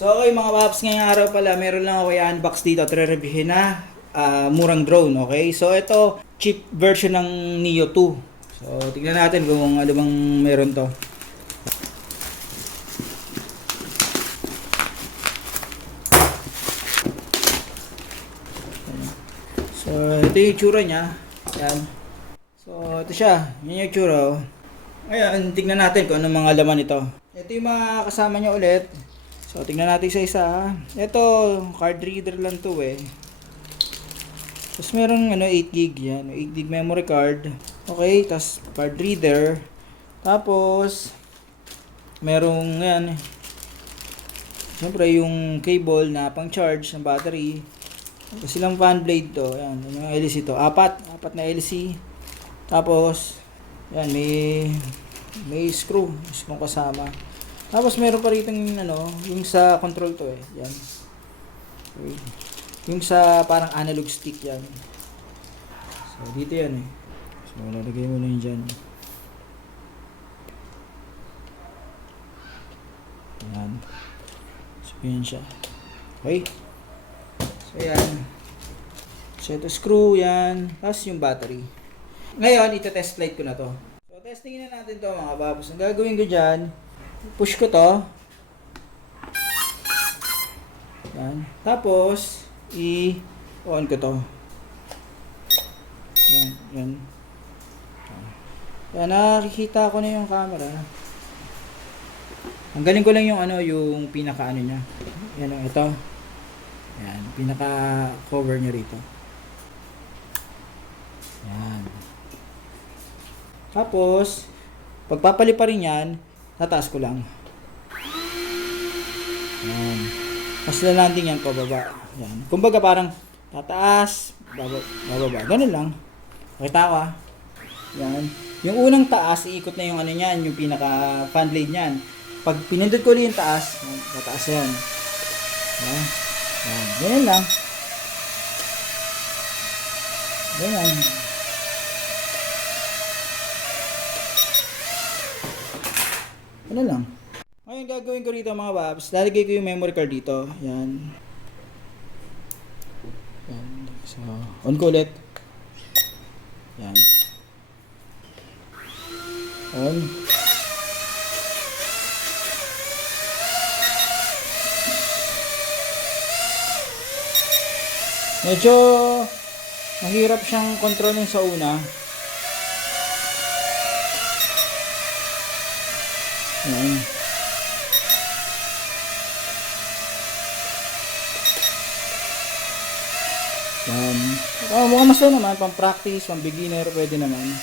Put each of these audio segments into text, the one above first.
So okay mga paps, ngayong araw pala meron lang ako i-unbox dito at re-reviewin na murang drone, okay? So ito, cheap version ng Neo 2. So tignan natin kung ano bang meron to. So ito yung itsura niya. Yan. So ito siya, yan yung itsura. Oh. Ngayon, tignan natin kung ano mga laman ito. Ito yung mga kasama niya ulit. So, tingnan natin isa-isa. Ito, card reader lang to eh. Tapos merong 8 gig yan. 8 gig memory card. Okay, tapos card reader. Tapos, merong yan. Siyempre, yung cable na pang charge ng battery. Tapos silang fan blade to. Yan, yung LC to. Apat na LC. Tapos, yan, may screw kasama. Tapos meron pa rito yung sa control to eh. Yan. Okay. Yung sa parang analog stick yan. So dito yan eh. So lalagay mo na yun dyan. Yan. So yan siya. Okay. So yan. So ito screw yan. Tapos yung battery. Ngayon, ito-test light ko na to. So testingin na natin to mga babos. Ang gagawin ko dyan, push ko to. Yan. Tapos, i-on ko to. Yan. Yan. Yan. Nakikita ko na yung camera. Ang galing ko lang yung pinaka niya. Yan ito. Yan. Pinaka cover niya rito. Yan. Tapos, pagpapali pa rin yan, tataas ko lang. Yan. Tapos lalanding yan pababa. Yan. Kumbaga parang tataas, bababa. Ganun lang. Pakita ko ah. Yan. Yung unang taas, iikot na yung niyan, yung pinaka fan blade niyan. Pag pinindot ko ulit yung taas, tataas yan. Yan. Yan. Ganun lang. Ganun. Ano lang. Ngayon gagawin ko rito mga babs, lalagay ko yung memory card dito. Yan. Yan. So, on ko ulit. Yan. On. Medyo mahirap siyang kontrolin sa una. Yan. Yan. Mukhang masaya naman, pang practice, pang beginner, pwede naman.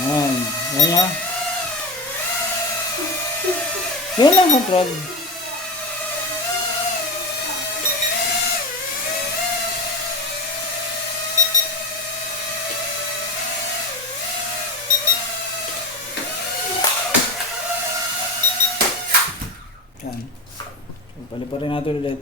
Yan. Yan ya. Yan lang control. Yan. Paliparin natin ulit.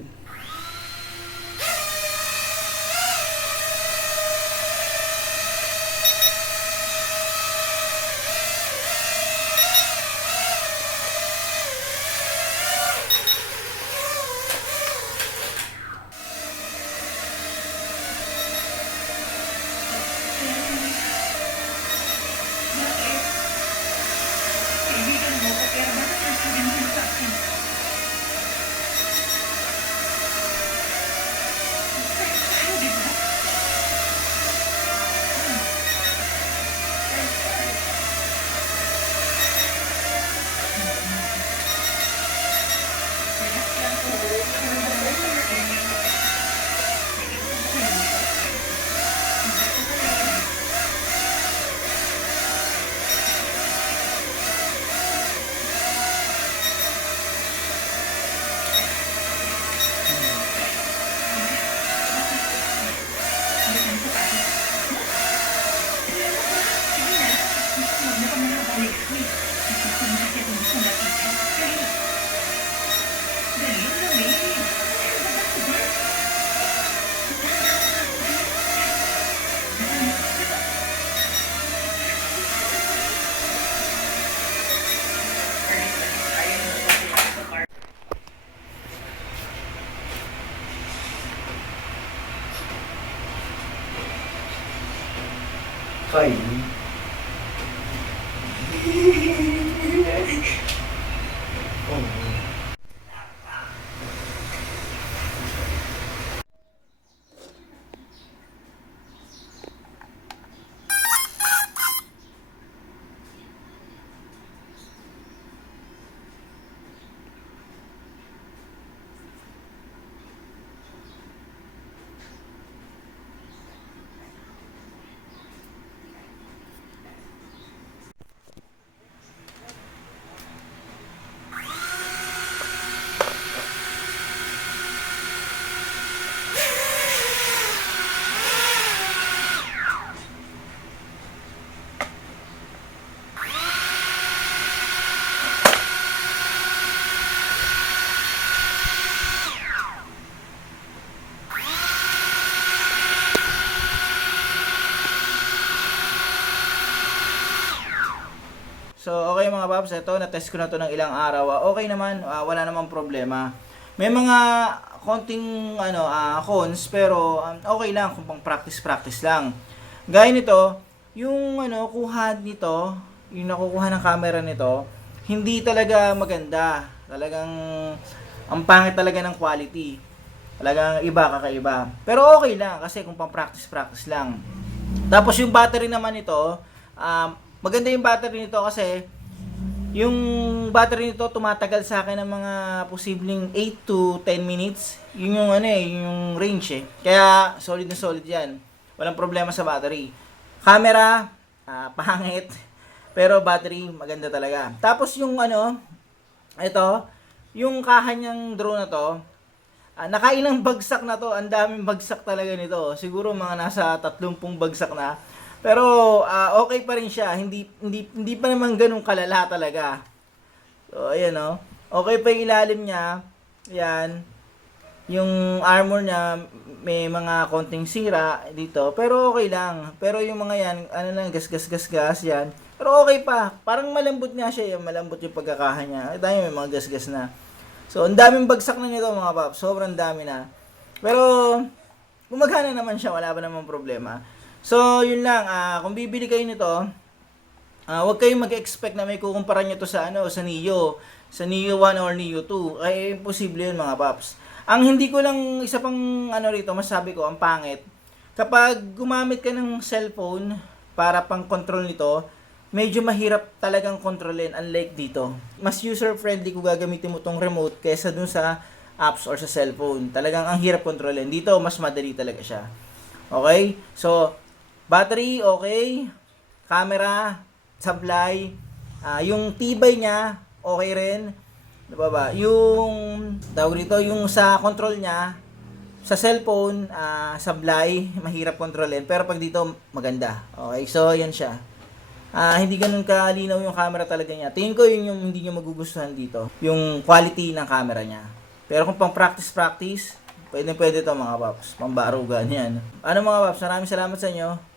Fine. Oh. So, okay mga paps, ito, na-test ko na to ng ilang araw. Okay naman, wala namang problema. May mga konting cons, pero okay lang kung pang practice lang. Gaya nito, yung kuha nito, yung nakukuha ng camera nito, hindi talaga maganda. Talagang ang pangit talaga ng quality. Talagang iba kakaiba. Pero okay lang kasi kung pang practice lang. Tapos yung battery naman nito, maganda yung battery nito kasi yung battery nito tumatagal sa akin ng mga posibleng 8 to 10 minutes. Yun yung yung range eh. Kaya solid na solid 'yan. Walang problema sa battery. Camera, pangit. Pero battery maganda talaga. Tapos yung ito, yung kaha niyang drone na to, nakailang bagsak na to. Ang daming bagsak talaga nito. Siguro mga nasa 30 bagsak na. Pero okay pa rin siya. Hindi pa naman ganun kalala talaga. So ayan Okay pa yung ilalim niya. Ayan. Yung armor niya may mga konting sira dito, pero okay lang. Pero yung mga yan, gas yan. Pero okay pa. Parang malambot nga siya, malambot yung pagkakaha niya. Tayo may mga gas na. So ang daming bagsak na nito mga paps. Sobrang dami na. Pero gumagana naman siya, wala pa namang problema. So, yun lang, kung bibili kayo nito, huwag kayong mag-expect na may kukumpara nyo to sa sa Neo, sa Neo 1 or Neo 2. Ay, imposible yun mga paps. Ang hindi ko lang, isa pang rito, masabi ko, ang pangit, kapag gumamit ka ng cellphone para pang control nito, medyo mahirap talagang kontrolin, unlike dito. Mas user-friendly kung gagamitin mo tong remote kaysa dun sa apps or sa cellphone. Talagang ang hirap kontrolin. Dito, mas madali talaga siya. Okay? So, battery, okay. Camera, sablay. Yung tibay niya, okay rin. Diba ba? Yung, tawag dito, yung sa control niya, sa cellphone, sablay, mahirap kontrolin. Pero pag dito, maganda. Okay, so yan siya. Hindi ganun kalinaw yung camera talaga niya. Tingin ko yun yung hindi nyo magugustuhan dito. Yung quality ng camera niya. Pero kung pang practice, pwede to mga paps. Pambarugan yan. Mga paps, maraming salamat sa inyo.